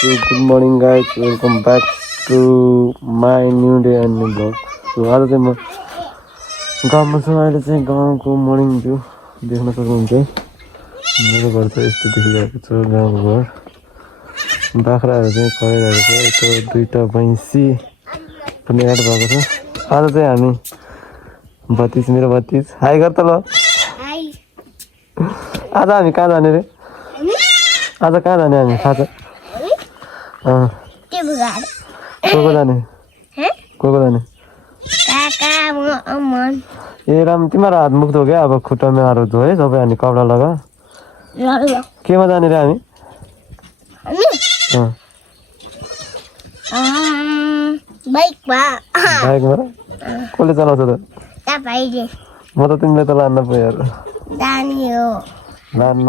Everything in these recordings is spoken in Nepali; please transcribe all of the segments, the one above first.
So good morning guys, welcome back to my new day and new vlog. So आज चाहिँ म गाउँमा छु। अहिले चाहिँ गाउँको मर्निङ भ्यू देख्न सक्नुहुन्छ। मेरो घर चाहिँ यस्तो देखिरहेको छ। गाउँको घर बाख्राहरू चाहिँ खराइरहेको छ। यता दुईटा भैँसी पनि एड भएको छ। आज चाहिँ हामी मेरो भतिज हाई गर त ल। आज हामी कहाँ जाने रे? आज कहाँ जाने हामी थाहा छ? को जाने? को जाने? ए राम तिम्रो हात मुख धो क्या। अब खुट्टामा हात धो है सबै। अनि कपडा लगा। केमा जाने रे हामी? बाइकमा। कसले चलाउँछ त? तपाईले। म त तिमीले त लान्न पो यार। जानी हो। लान्न।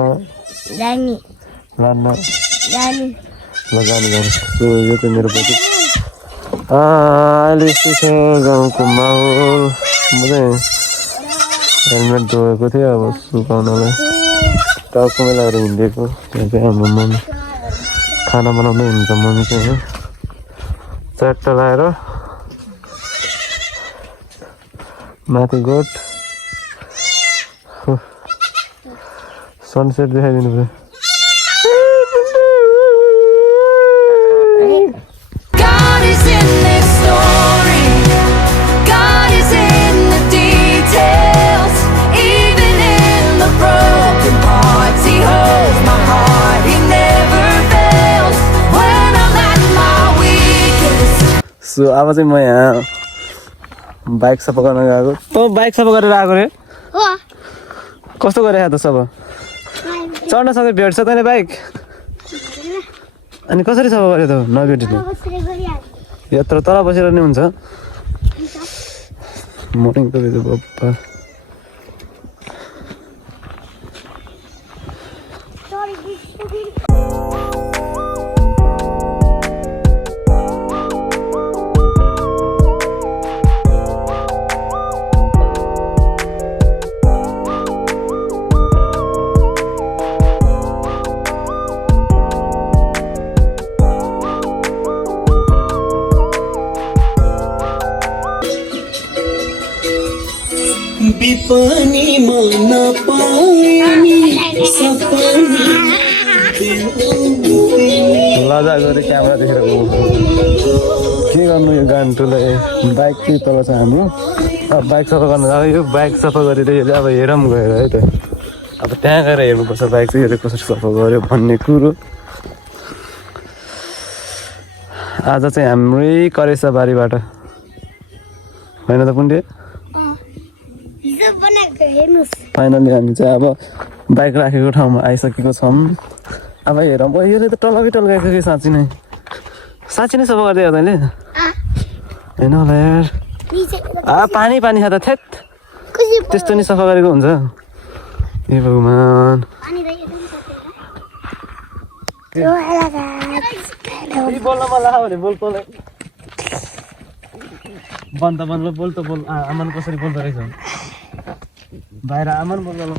जानी। लान्न। जानी। ल जानी। सो यो चाहिँ मेरो पछि अहिले यस्तो छ गाउँको माहौल। म चाहिँ हेलमेट धोएको थिएँ अब सुकाउनलाई। टाउकोमै लगाएर हिँडेको। त्यहाँ चाहिँ हाम्रो मम्मी खाना बनाउँदै हुन्छ। मम्मी चाहिँ च्याट्ट लगाएर माथि गोठ सनसेट देखाइदिनु पऱ्यो। सो अब चाहिँ म यहाँ बाइक सफा गर्न गएको। त बाइक सफा गरेर आएको रे? कस्तो गरे त सफा? चढ्न सक्यो? भेट्छ तैँले बाइक? अनि कसरी सफा गरे त नभेटिने? यत्रो तल बसेर नि हुन्छ? मर्निङ त बप्पा। बिपनी मन पाएनी सपनी लजा गरे क्यामेरा देखेर के गर्नु यो गान्टुलाई। बाइक चाहिँ तल छ हाम्रो। अब बाइक सफा गर्न जाँदा यो बाइक सफा गरेर यसले अब हेरौँ गएर है त। अब त्यहाँ गएर हेर्नुपर्छ बाइक चाहिँ यसले कसरी सफा गर्यो भन्ने कुरो। आज चाहिँ हाम्रै करेसा बारीबाट होइन त पुण्डे? फाइनली हामी चाहिँ अब बाइक राखेको ठाउँमा आइसकेको छौँ। अब हेरौँ यसले त टल्काइको कि साँच्ची नै सफा गरिदियो तैँले? होइन होला यार। पानी छ त थेट। त्यस्तो नि सफा गरेको हुन्छ? ए भगवान्। बोल्न मन लाग्यो भने बोल तँलाई। बन्द बोल त बोल। आमान कसरी बोल्दो रहेछ बाहिर? आमान बोल्नु।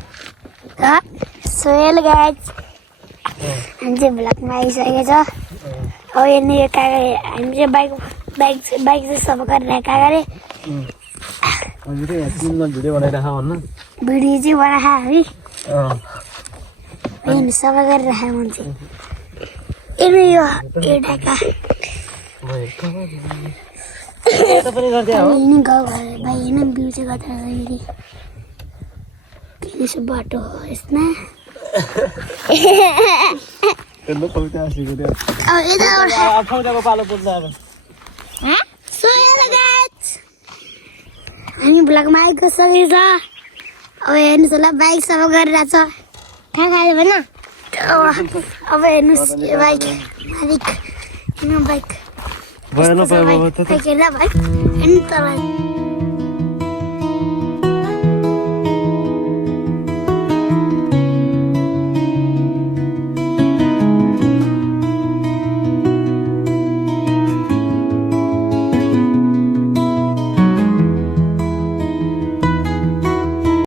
सोयल गाइज हामी चाहिँ भ्लगमा आइसकेको छ। अब हेर्ने यो कागरे हामी चाहिँ बाइक चाहिँ सफा गरिरहेको कागरे भिडियो बनाइराख भन्न। भिडियो चाहिँ बनाएको हामी हेर्नु सफा गरिरहेको मान्छे। हेर्नु यो ढाका गाउँघर भाइ होइन बिउ चाहिँ गर्दा यसो बाटो हो यसमा। हामी भ्लगमा आएको सकेको छ। अब हेर्नुहोस् होला बाइक सफा गरिरहेको छ। कहाँ खायो भन? अब हेर्नुहोस् यो बाइक मालिक बाइक हेर्दा भाइ हेर्नु त